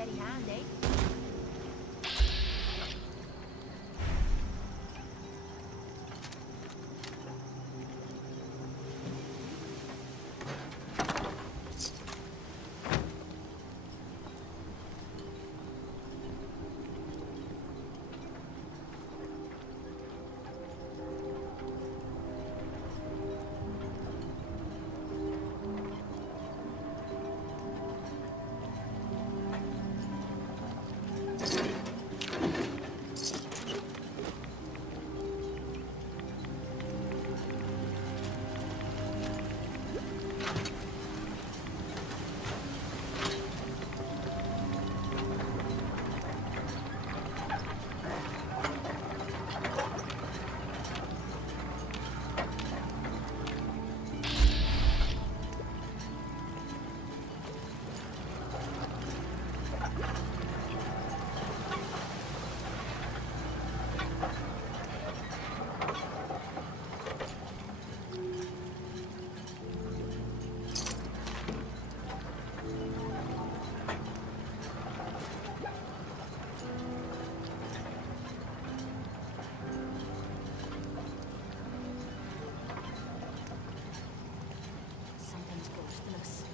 steady hand, eh? Something's ghosting us.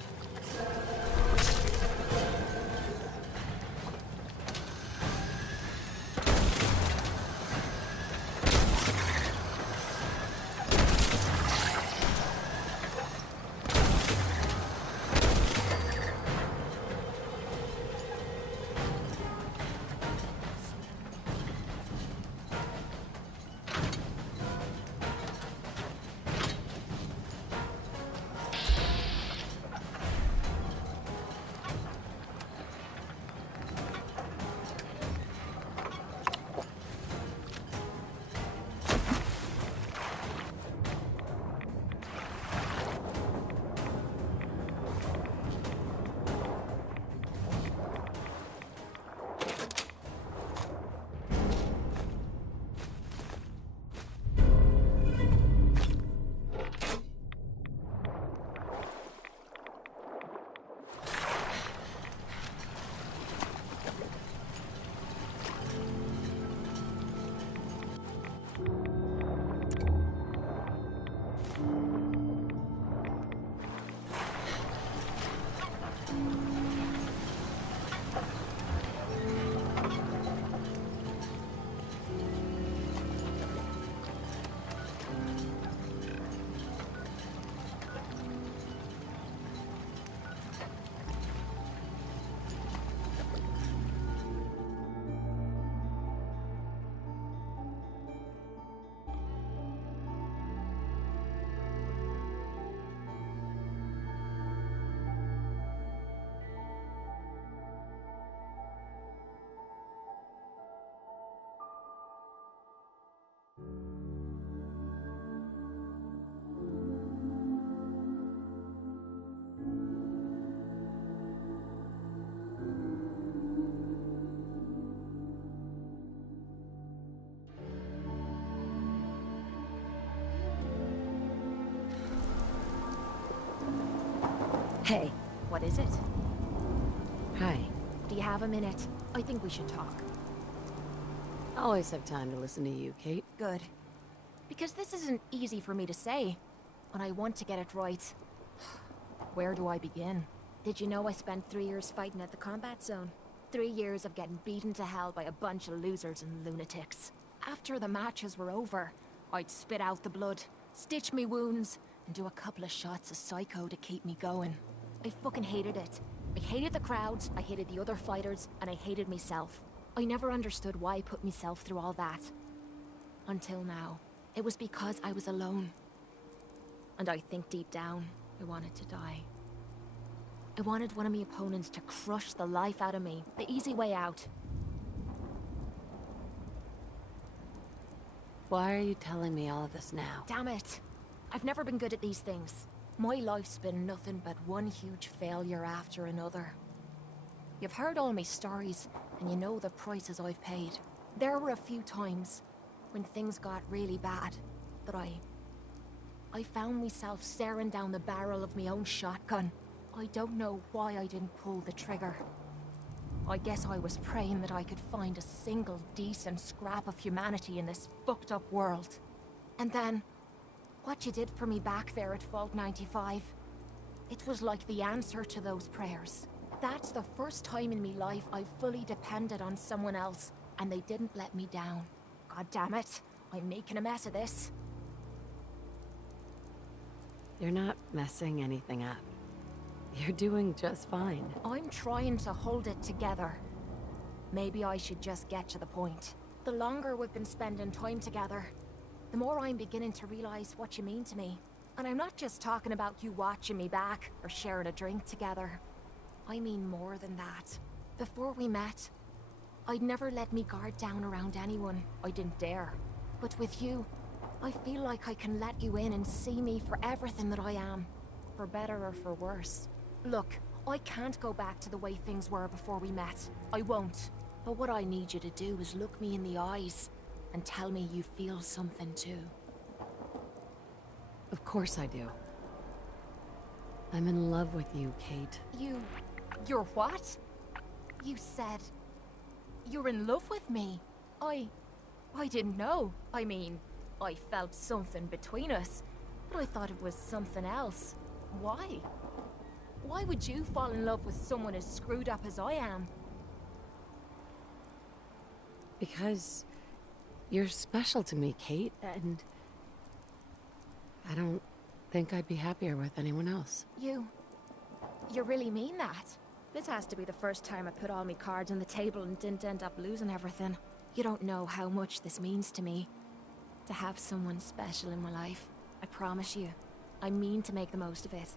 Hey. What is it? Hi. Do you have a minute? I think we should talk. I always have time to listen to you, Kate. Good. Because this isn't easy for me to say, and I want to get it right. Where do I begin? Did you know I spent 3 years fighting at the combat zone? 3 years of getting beaten to hell by a bunch of losers and lunatics. After the matches were over, I'd spit out the blood, stitch me wounds, and do a couple of shots of Psycho to keep me going. I fucking hated it. I hated the crowds, I hated the other fighters, and I hated myself. I never understood why I put myself through all that. Until now. It was because I was alone. And I think deep down, I wanted to die. I wanted one of my opponents to crush the life out of me. The easy way out. Why are you telling me all of this now? Damn it. I've never been good at these things. My life's been nothing but one huge failure after another. You've heard all my stories, and you know the prices I've paid. There were a few times, when things got really bad, that I found myself staring down the barrel of my own shotgun. I don't know why I didn't pull the trigger. I guess I was praying that I could find a single decent scrap of humanity in this fucked up world. And then, what you did for me back there at Vault 95, it was like the answer to those prayers. That's the first time in me life I've fully depended on someone else, and they didn't let me down. God damn it, I'm making a mess of this. You're not messing anything up. You're doing just fine. I'm trying to hold it together. Maybe I should just get to the point. The longer we've been spending time together, the more I'm beginning to realize what you mean to me. And I'm not just talking about you watching me back or sharing a drink together. I mean more than that. Before we met, I'd never let me guard down around anyone. I didn't dare. But with you, I feel like I can let you in and see me for everything that I am. For better or for worse. Look, I can't go back to the way things were before we met. I won't. But what I need you to do is look me in the eyes and tell me you feel something too. Of course I do. I'm in love with you, Kate. You're what? You said you're in love with me. I didn't know. I mean, I felt something between us, but I thought it was something else. Why? Why would you fall in love with someone as screwed up as I am? Because you're special to me, Kate, and I don't think I'd be happier with anyone else. You really mean that? This has to be the first time I put all my cards on the table and didn't end up losing everything. You don't know how much this means to me. To have someone special in my life. I promise you. I mean to make the most of it.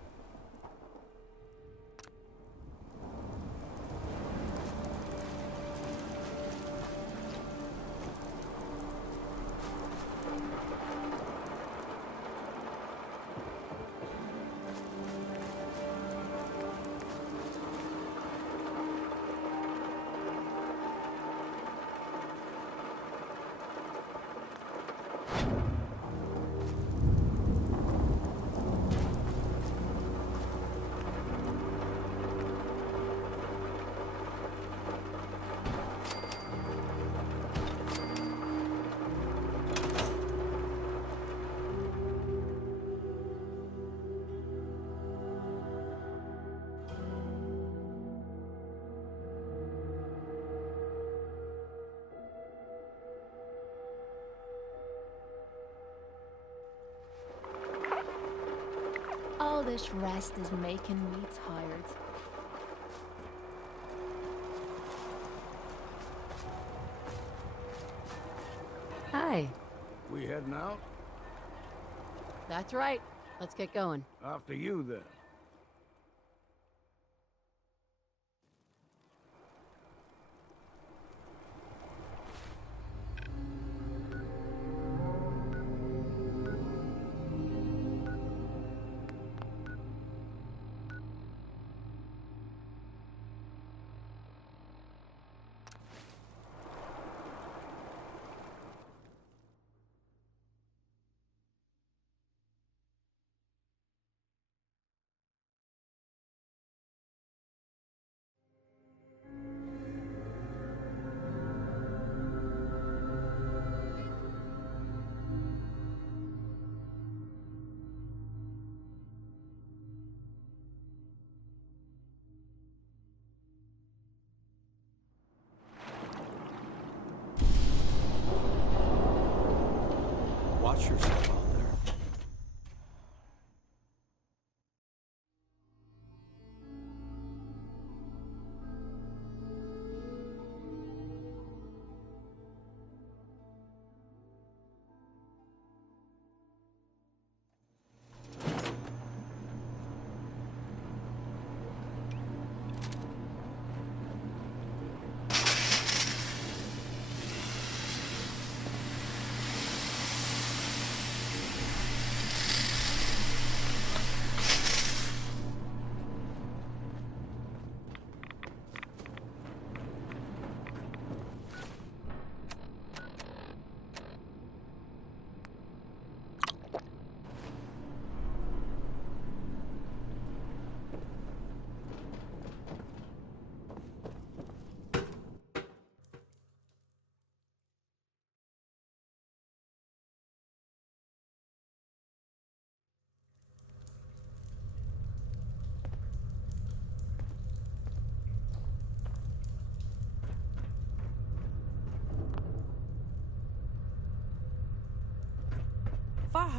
All this rest is making me tired. Hi. We heading out? That's right. Let's get going. After you, then. Watch yourself out there.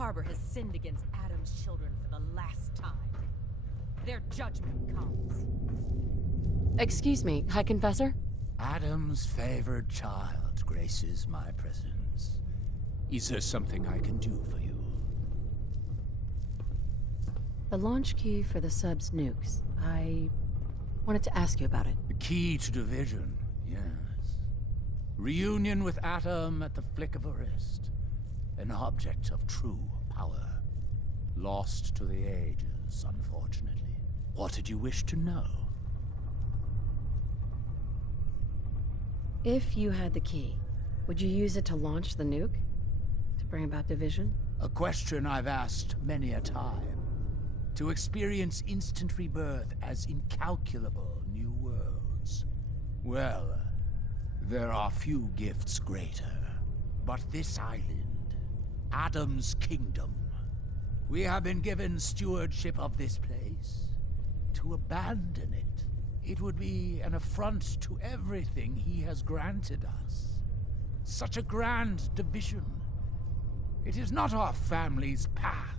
Harbor has sinned against Adam's children for the last time. Their judgment comes. Excuse me, High Confessor? Adam's favored child graces my presence. Is there something I can do for you? The launch key for the sub's nukes. I wanted to ask you about it. The key to division, yes. Reunion with Adam at the flick of a wrist. An object of true power. Lost to the ages, unfortunately. What did you wish to know? If you had the key, would you use it to launch the nuke? To bring about division? A question I've asked many a time. To experience instant rebirth as incalculable new worlds. Well, there are few gifts greater. But this island, Adam's kingdom, we have been given stewardship of this place. To abandon it, it would be an affront to everything he has granted us. Such a grand division. It is not our family's path.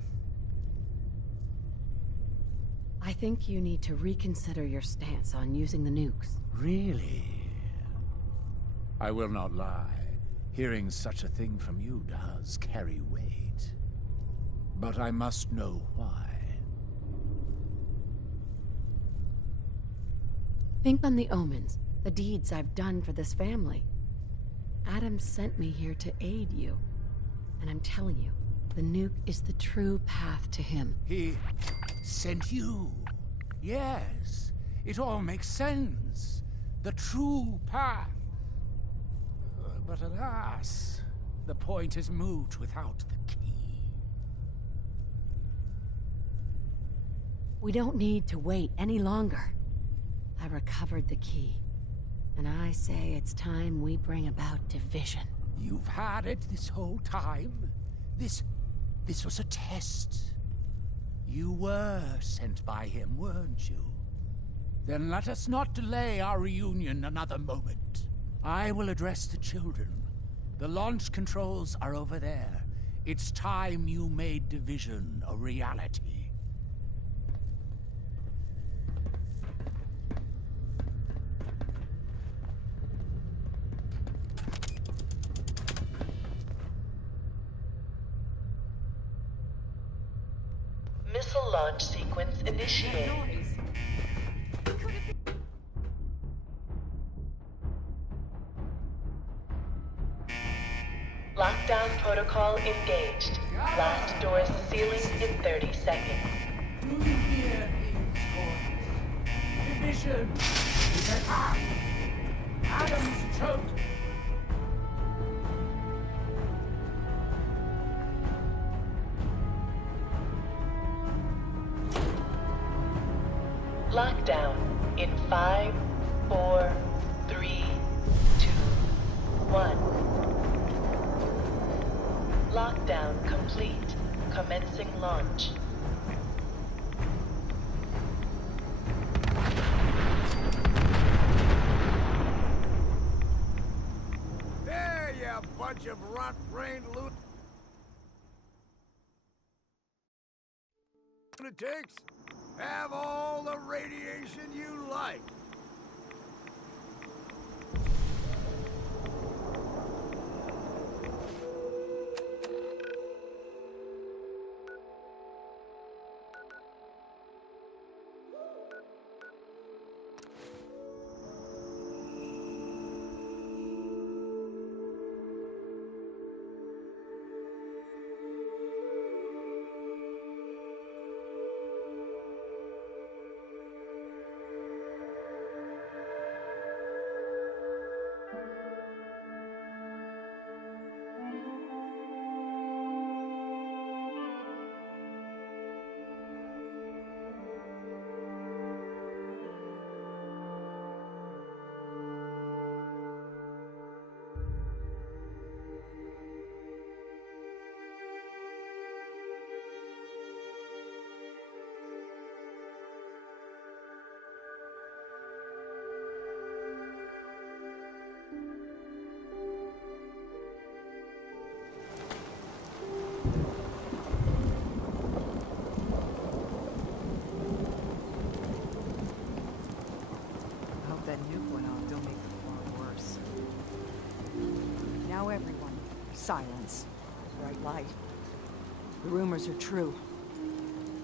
I think you need to reconsider your stance on using the nukes. Really? I will not lie. Hearing such a thing from you does carry weight. But I must know why. Think on the omens, the deeds I've done for this family. Adam sent me here to aid you. And I'm telling you, the nuke is the true path to him. He sent you. Yes, it all makes sense. The true path. But alas, the point is moot without the key. We don't need to wait any longer. I recovered the key. And I say it's time we bring about division. You've had it this whole time? This was a test. You were sent by him, weren't you? Then let us not delay our reunion another moment. I will address the children. The launch controls are over there. It's time you made division a reality. Missile launch sequence initiated. Lockdown protocol engaged. Blast doors sealing in 30 seconds. Do you hear things, Corvus? Division is at hand. Adam's choked. Lockdown in 5, 4, 3, 2, 1. Lockdown complete. Commencing launch. There, you bunch of rot-brained lunatics. Have all the radiation you like. Silence. Bright light. The rumors are true.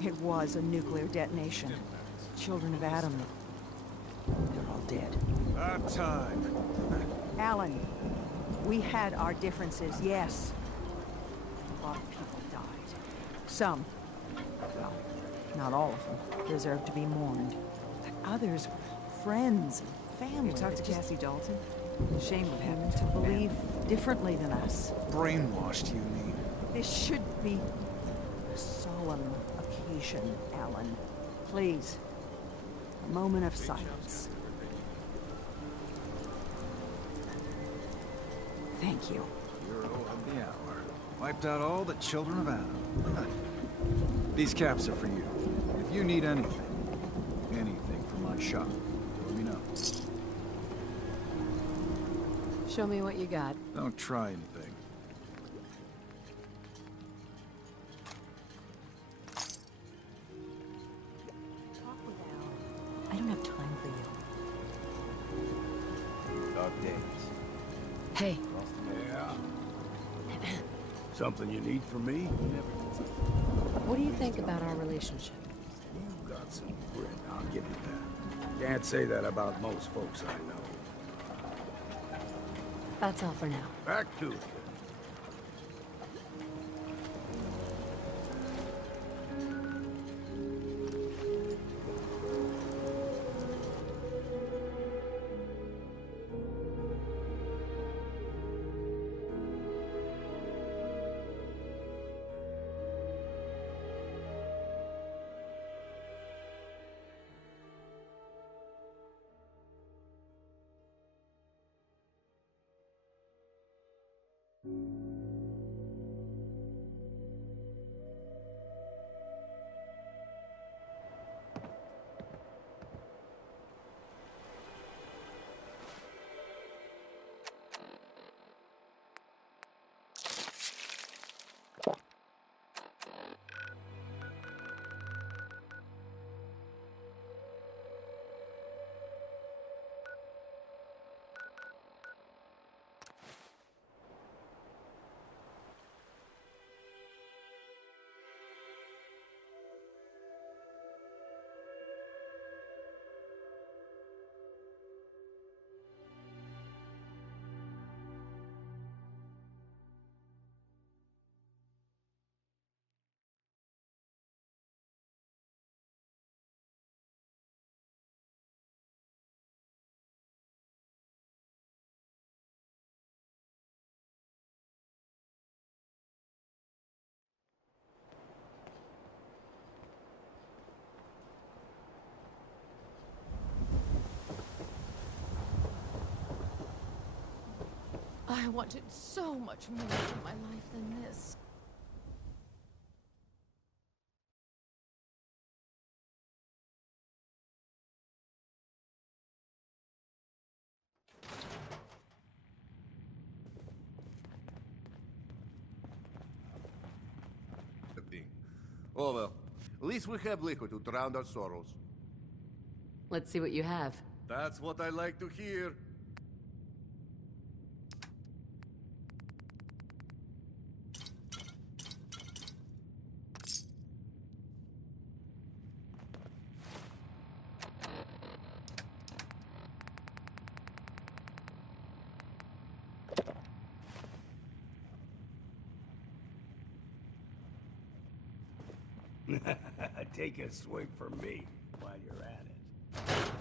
It was a nuclear detonation. Children of Adam. They're all dead. About time. Alan, we had our differences, yes. A lot of people died. Some, well, not all of them, deserve to be mourned. But others were friends and family. You talked to Just Cassie Dalton? shame what happened to believe differently than us. Brainwashed, you mean? This should be a solemn occasion, Alan. Please, a moment of silence. Thank you. Hero of the hour. Wiped out all the children of Adam. These caps are for you. If you need anything for my shop, let me know. Show me what you got. Don't try anything. Talk with Al. I don't have time for you. Dark days. Hey, Yeah. Something you need from me? what do you think about our relationship? You got some grit, I'll give you that. Can't say that about most folks I know. That's all for now. Back to it. I wanted so much more in my life than this. Thing. Oh well, at least we have liquor to drown our sorrows. Let's see what you have. That's what I like to hear. Take a swig for me while you're at it.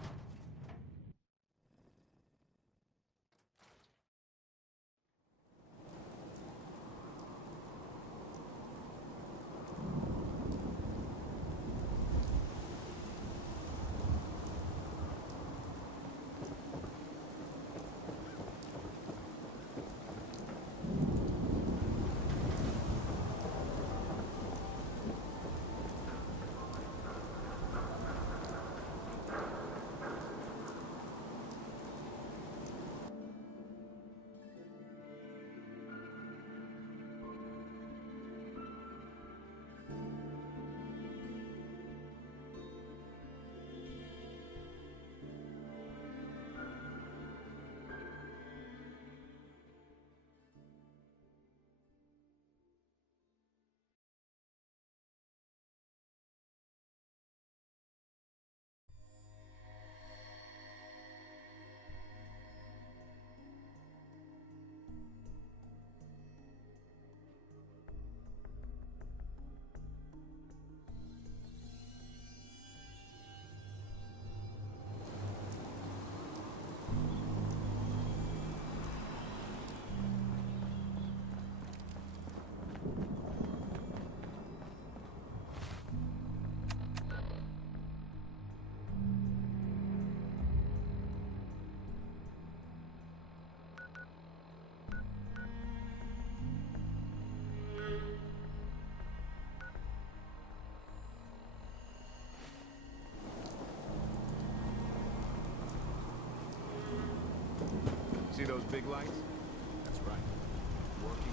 See those big lights? That's right. Working.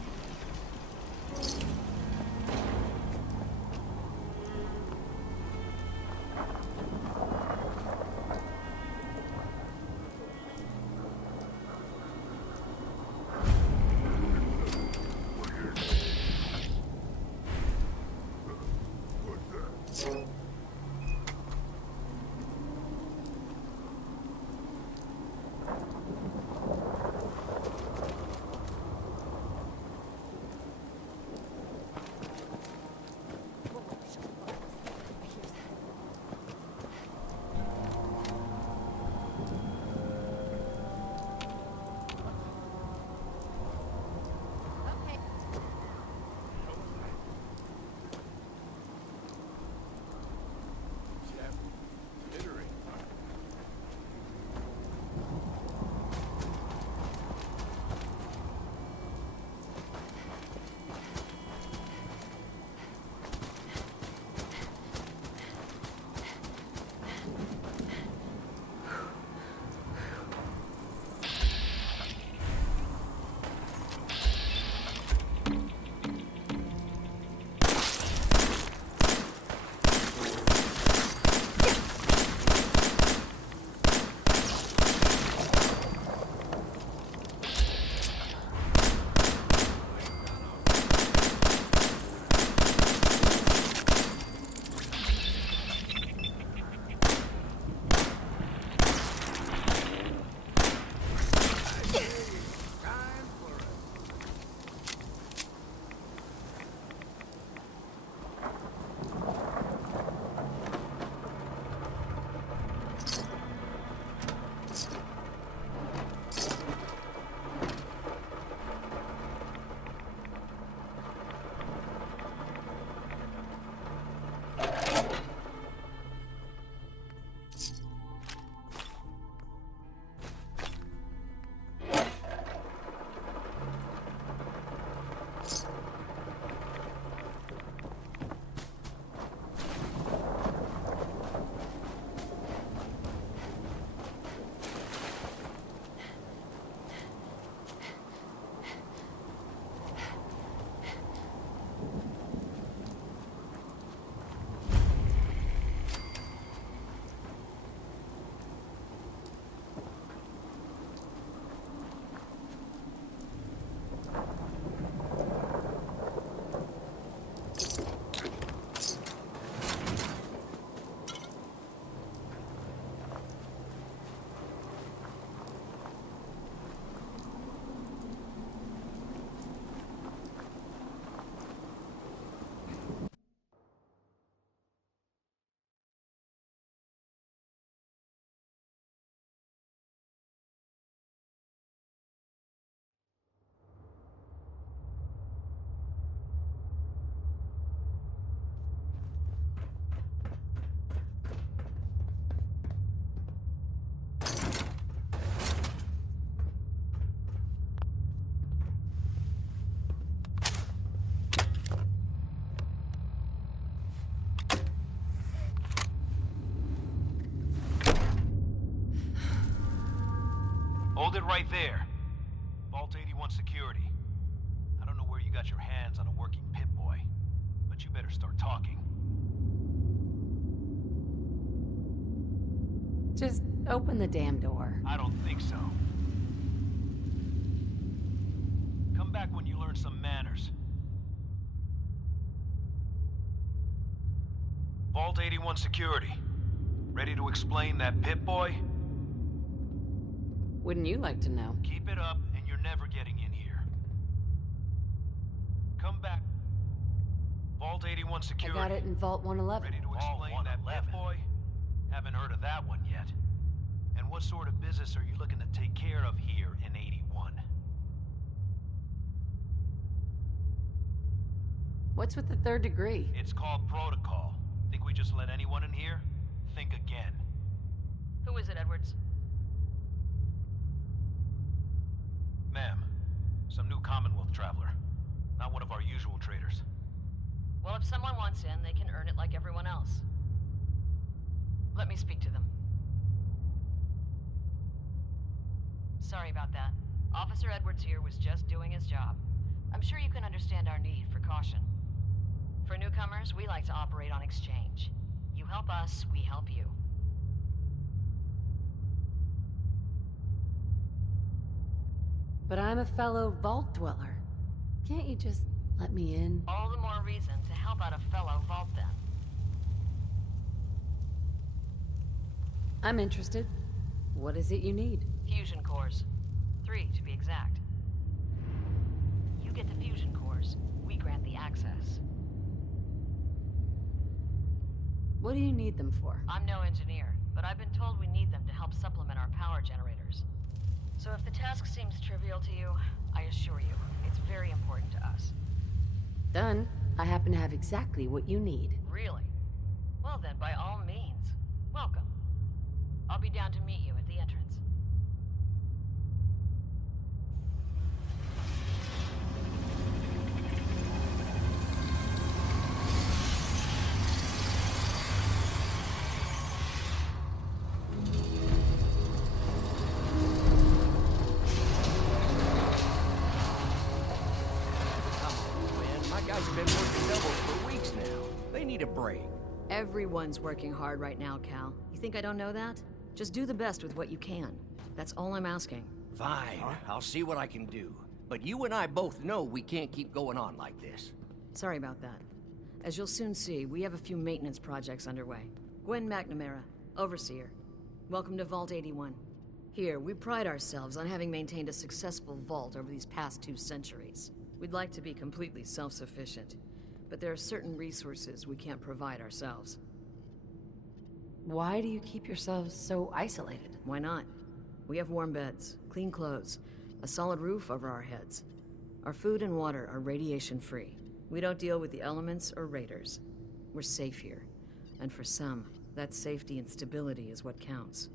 Hold it right there. Vault 81 security. I don't know where you got your hands on a working Pip-Boy, but you better start talking. Just open the damn door. I don't think so. Come back when you learn some manners. Vault 81 security. Ready to explain that Pip-Boy? Wouldn't you like to know? Keep it up, and you're never getting in here. Come back. Vault 81 security. I got it in Vault 111. Ready to explain that Pip-Boy? Haven't heard of that one yet. And what sort of business are you looking to take care of here in 81? What's with the third degree? It's called protocol. Think we just let anyone in here? Think again. Who is it, Edwards? Ma'am, some new Commonwealth traveler. Not one of our usual traders. Well, if someone wants in, they can earn it like everyone else. Let me speak to them. Sorry about that. Officer Edwards here was just doing his job. I'm sure you can understand our need for caution. For newcomers, we like to operate on exchange. You help us, we help you. But I'm a fellow Vault Dweller. Can't you just let me in? All the more reason to help out a fellow Vault then. I'm interested. What is it you need? Fusion cores. 3, to be exact. You get the fusion cores, we grant the access. What do you need them for? I'm no engineer, but I've been told we need them to help supplement our power generators. So if the task seems trivial to you, I assure you, it's very important to us. Done. I happen to have exactly what you need. Really? Well then, by all means, welcome. I'll be down to meet you at the entrance. Been working doubles for weeks now. They need a break. Everyone's working hard right now, Cal. You think I don't know that? Just do the best with what you can. That's all I'm asking. Fine, I'll see what I can do. But you and I both know we can't keep going on like this. Sorry about that. As you'll soon see, we have a few maintenance projects underway. Gwen McNamara, Overseer. Welcome to Vault 81. Here, we pride ourselves on having maintained a successful vault over these past 2 centuries. We'd like to be completely self-sufficient, but there are certain resources we can't provide ourselves. Why do you keep yourselves so isolated? Why not? We have warm beds, clean clothes, a solid roof over our heads. Our food and water are radiation-free. We don't deal with the elements or raiders. We're safe here, and for some, that safety and stability is what counts.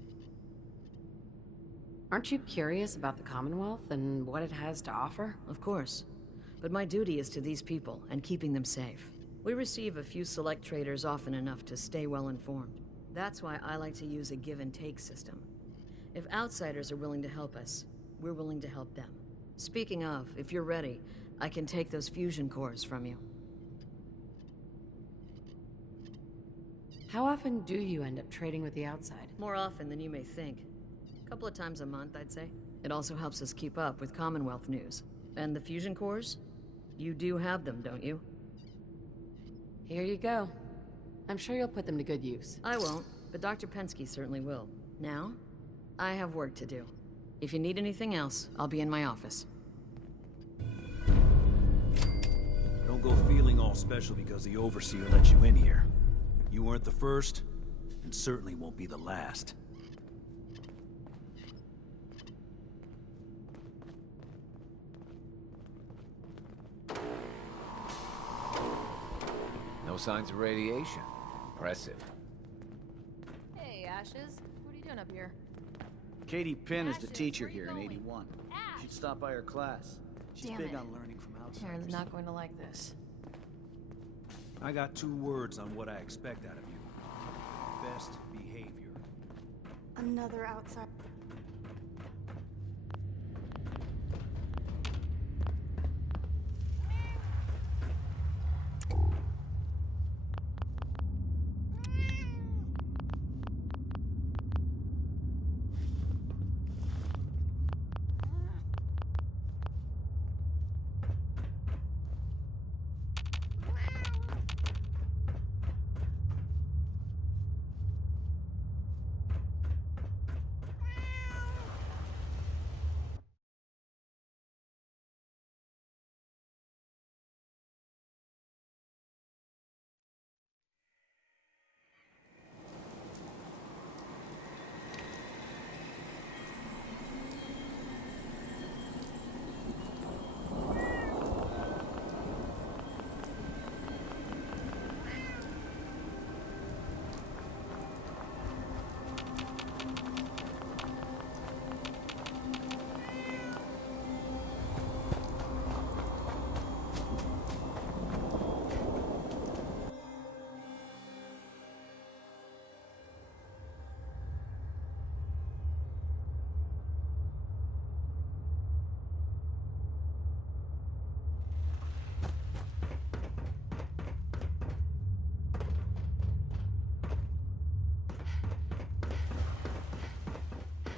Aren't you curious about the Commonwealth and what it has to offer? Of course. But my duty is to these people and keeping them safe. We receive a few select traders often enough to stay well informed. That's why I like to use a give-and-take system. If outsiders are willing to help us, we're willing to help them. Speaking of, if you're ready, I can take those fusion cores from you. How often do you end up trading with the outside? More often than you may think. A couple of times a month, I'd say. It also helps us keep up with Commonwealth news. And the fusion cores? You do have them, don't you? Here you go. I'm sure you'll put them to good use. I won't, but Dr. Pensky certainly will. Now, I have work to do. If you need anything else, I'll be in my office. Don't go feeling all special because the Overseer let you in here. You weren't the first, and certainly won't be the last. No signs of radiation. Impressive. Hey, Ashes. What are you doing up here? Katie Pinn is the Ashes, teacher where you here in going? 81. Ash! You should stop by her class. She's Damn big it. on learning from outsiders. Aaron's not going to like this. I got 2 words on what I expect out of you. Best behavior. Another outside.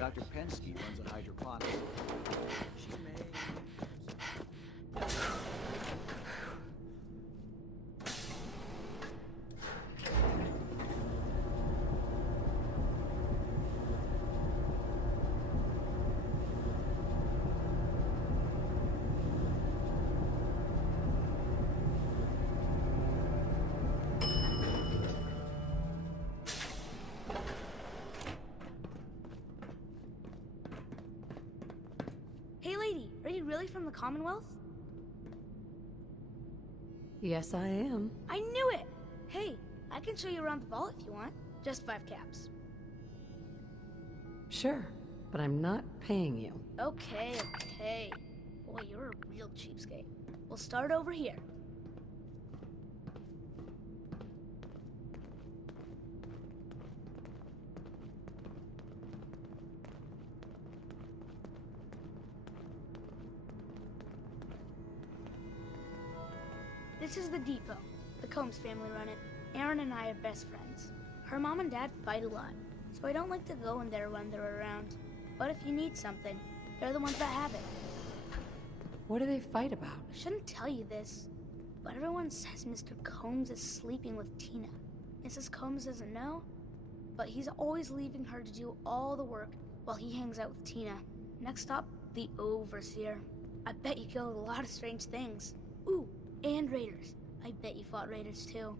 Dr. Pensky runs a hydroponics. She may... Hey lady, are you really from the Commonwealth? Yes, I am. I knew it! Hey, I can show you around the vault if you want. Just 5 caps. Sure, but I'm not paying you. Okay, okay. Boy, you're a real cheapskate. We'll start over here. This is the depot. The Combs family run it. Aaron and I are best friends. Her mom and dad fight a lot, so I don't like to go in there when they're around. But if you need something, they're the ones that have it. What do they fight about? I shouldn't tell you this, but everyone says Mr. Combs is sleeping with Tina. Mrs. Combs doesn't know, but he's always leaving her to do all the work while he hangs out with Tina. Next stop, the Overseer. I bet you killed a lot of strange things. Ooh, and raiders. I bet you fought raiders too.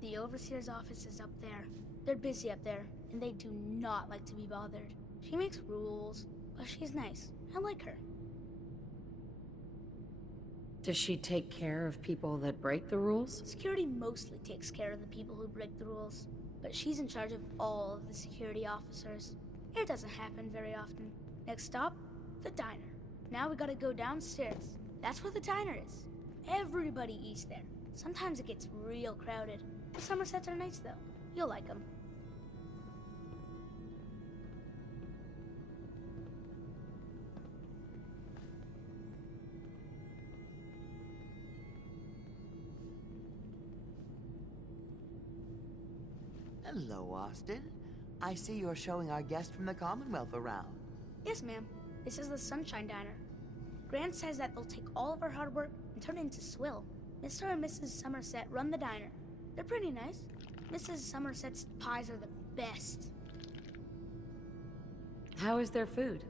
The Overseer's office is up there. They're busy up there, and they do not like to be bothered. She makes rules, but she's nice. I like her. Does she take care of people that break the rules? Security mostly takes care of the people who break the rules, but she's in charge of all of the security officers. It doesn't happen very often. Next stop, the diner. Now we gotta go downstairs. That's where the diner is. Everybody eats there. Sometimes it gets real crowded. The Somersets are nice though. You'll like them. Hello, Austin. I see you're showing our guest from the Commonwealth around. Yes, ma'am. This is the Sunshine Diner. Grant says that they'll take all of our hard work and turn it into swill. Mr. and Mrs. Somerset run the diner. They're pretty nice. Mrs. Somerset's pies are the best. How is their food?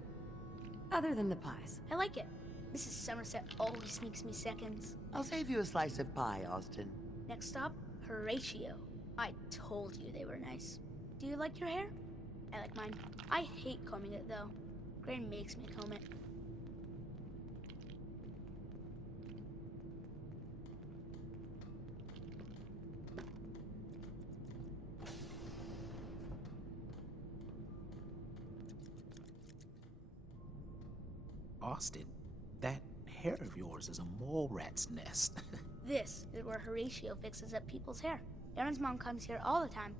Other than the pies. I like it. Mrs. Somerset always sneaks me seconds. I'll save you a slice of pie, Austin. Next stop, Horatio. I told you they were nice. Do you like your hair? I like mine. I hate combing it though. Gran makes me comb it. Austin, that hair of yours is a mole rat's nest. This is where Horatio fixes up people's hair. Aaron's mom comes here all the time.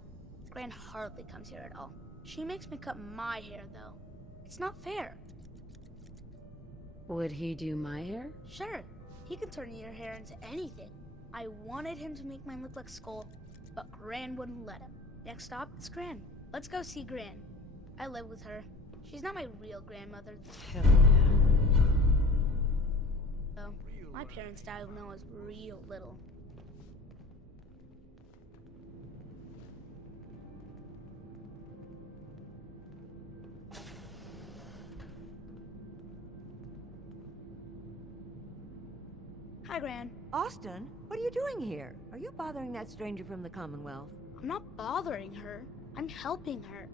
Gran hardly comes here at all. She makes me cut my hair, though. It's not fair. Would he do my hair? Sure. He can turn your hair into anything. I wanted him to make mine look like Skull, but Gran wouldn't let him. Next stop is Gran. Let's go see Gran. I live with her. She's not my real grandmother. Hell yeah. Though, my parents died when I was real little. Hi, Gran. Austin, what are you doing here? Are you bothering that stranger from the Commonwealth? I'm not bothering her. I'm helping her.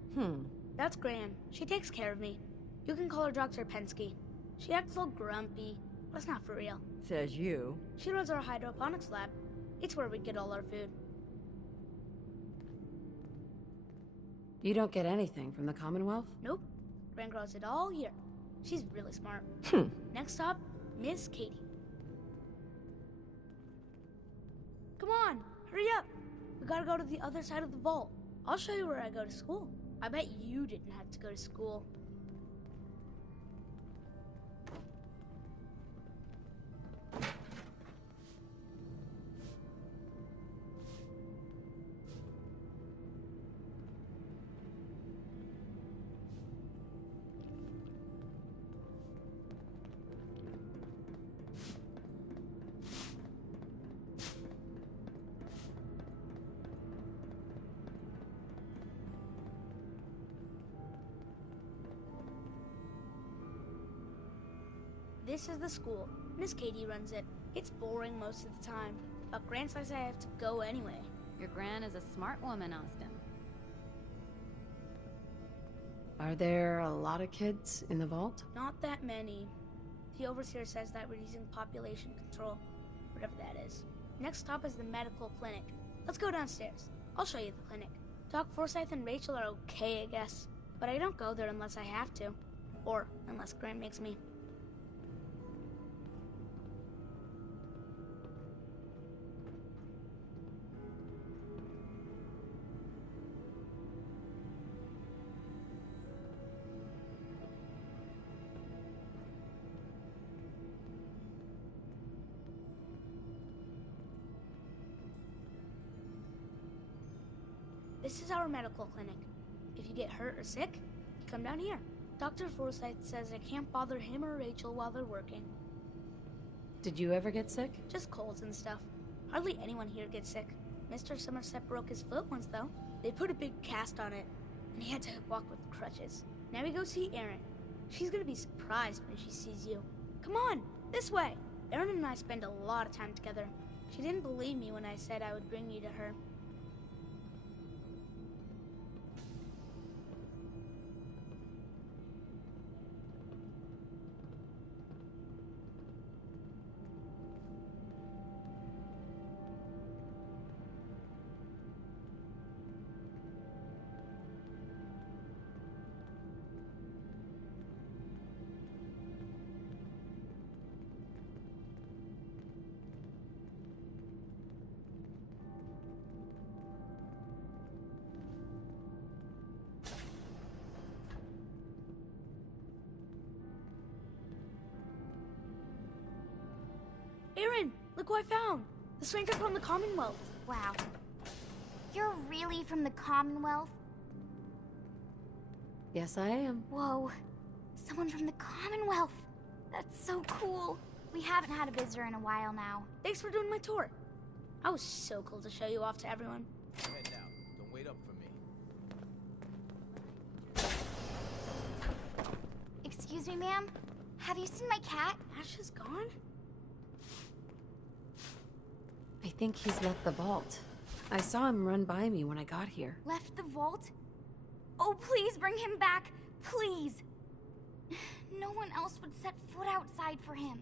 That's Gran. She takes care of me. You can call her Dr. Pensky. She acts all grumpy, but it's not for real. Says you. She runs our hydroponics lab. It's where we get all our food. You don't get anything from the Commonwealth? Nope. Gran grows it all here. She's really smart. Next stop, Miss Katie. Come on, hurry up. We gotta go to the other side of the vault. I'll show you where I go to school. I bet you didn't have to go to school. This is the school. Miss Katie runs it. It's boring most of the time, but Gran says I have to go anyway. Your Gran is a smart woman, Austin. Are there a lot of kids in the vault? Not that many. The overseer says that we're using population control, whatever that is. Next stop is the medical clinic. Let's go downstairs. I'll show you the clinic. Doc Forsyth and Rachel are okay, I guess. But I don't go there unless I have to. Or unless Grant makes me. This is our medical clinic. If you get hurt or sick, you come down here. Dr. Forsyth says I can't bother him or Rachel while they're working. Did you ever get sick? Just colds and stuff. Hardly anyone here gets sick. Mr. Somerset broke his foot once, though. They put a big cast on it, and he had to walk with crutches. Now we go see Erin. She's gonna be surprised when she sees you. Come on, this way. Erin and I spend a lot of time together. She didn't believe me when I said I would bring you to her. Erin, look what I found! The stranger from the Commonwealth. Wow. You're really from the Commonwealth? Yes, I am. Whoa. Someone from the Commonwealth. That's so cool. We haven't had a visitor in a while now. Thanks for doing my tour. I was so cool to show you off to everyone. Go ahead now. Don't wait up for me. Excuse me, ma'am? Have you seen my cat? Ash is gone? I think he's left the vault. I saw him run by me when I got here. Left the vault? Oh, please bring him back. Please. No one else would set foot outside for him.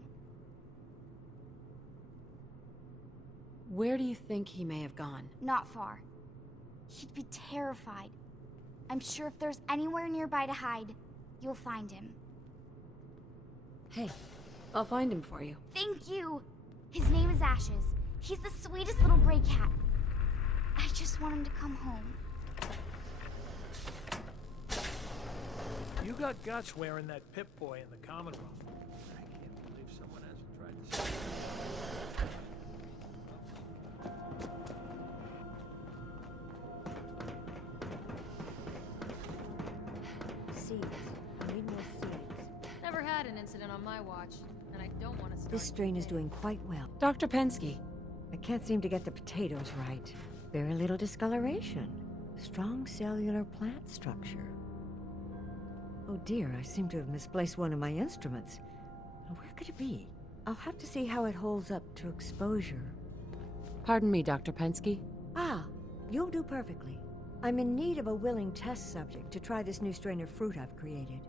Where do you think he may have gone? Not far. He'd be terrified. I'm sure if there's anywhere nearby to hide, you'll find him. Hey, I'll find him for you. Thank you. His name is Ashes. He's the sweetest little gray cat. I just want him to come home. You got guts wearing that Pip-Boy in the Commonwealth. I can't believe someone hasn't tried this. Seeds. I need more seeds. Never had an incident on my watch, and I don't want to start. This strain is doing quite well. Dr. Pensky. I can't seem to get the potatoes right. Very little discoloration. Strong cellular plant structure. Oh dear, I seem to have misplaced one of my instruments. Where could it be? I'll have to see how it holds up to exposure. Pardon me, Dr. Pensky. Ah, you'll do perfectly. I'm in need of a willing test subject to try this new strain of fruit I've created.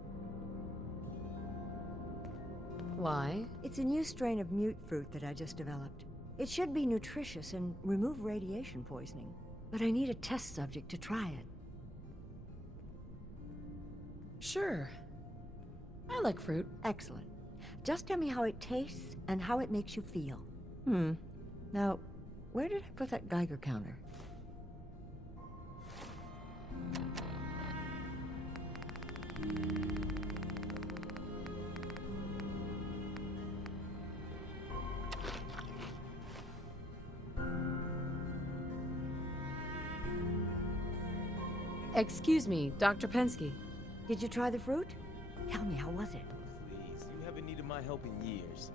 Why? It's a new strain of mute fruit that I just developed. It should be nutritious and remove radiation poisoning. But I need a test subject to try it. Sure. I like fruit. Excellent. Just tell me how it tastes and how it makes you feel. Now, where did I put that Geiger counter? Excuse me, Dr. Pensky. Did you try the fruit? Tell me, how was it? Please, you haven't needed my help in years.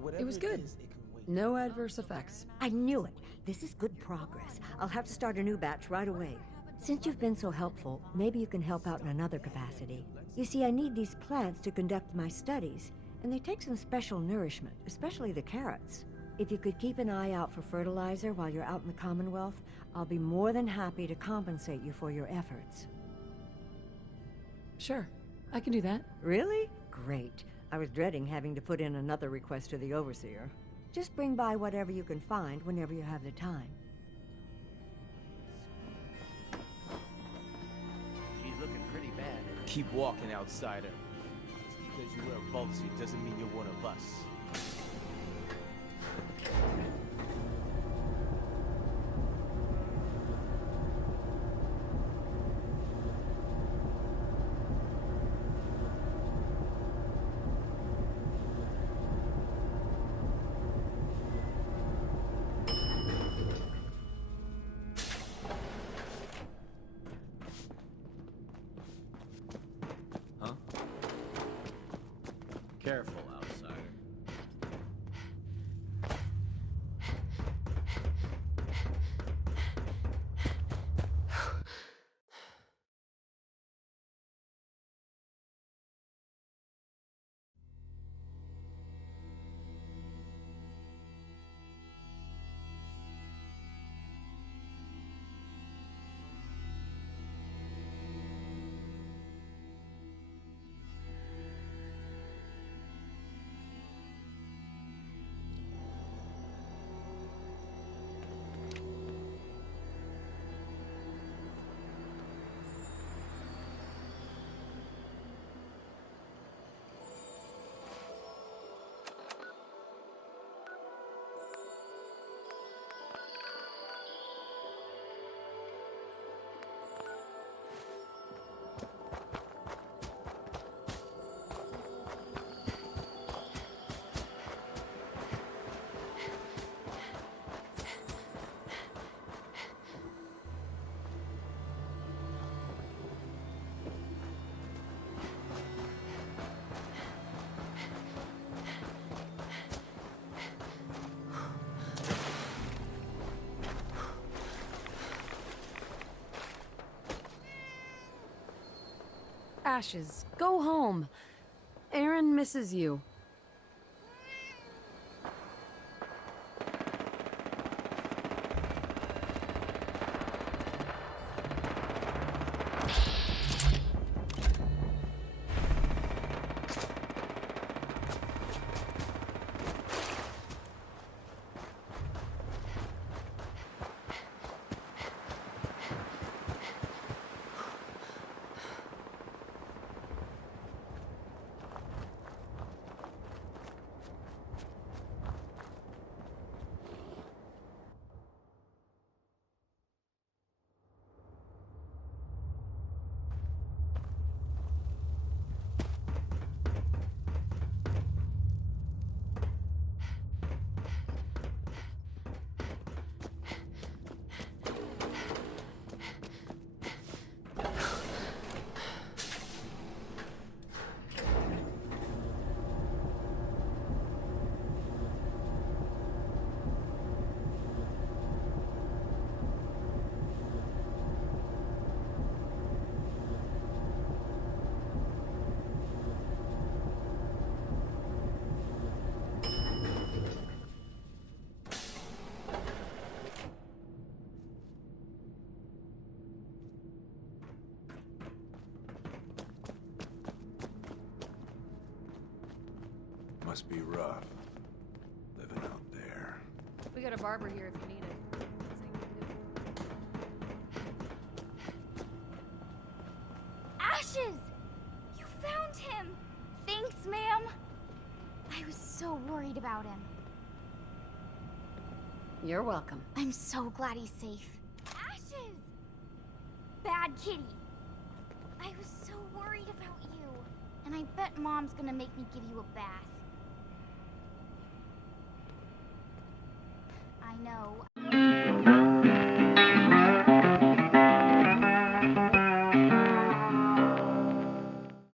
Whatever It was good. it can wait. No adverse effects. I knew it. This is good progress. I'll have to start a new batch right away. Since you've been so helpful, maybe you can help out in another capacity. You see, I need these plants to conduct my studies, And they take some special nourishment, especially the carrots. If you could keep an eye out for fertilizer while you're out in the Commonwealth, I'll be more than happy to compensate you for your efforts. Sure, I can do that. Really? Great. I was dreading having to put in another request to the Overseer. Just bring by whatever you can find whenever you have the time. She's looking pretty bad. Keep walking, outsider. Just because you wear a vault suit doesn't mean you're one of us. Careful, outsider. Ashes, go home. Aaron misses you. Must be rough, living out there. We got a barber here if you need it. Ashes! You found him! Thanks, ma'am! I was so worried about him. You're welcome. I'm so glad he's safe. Ashes! Bad kitty. I was so worried about you. And I bet Mom's gonna make me give you a bath. I know,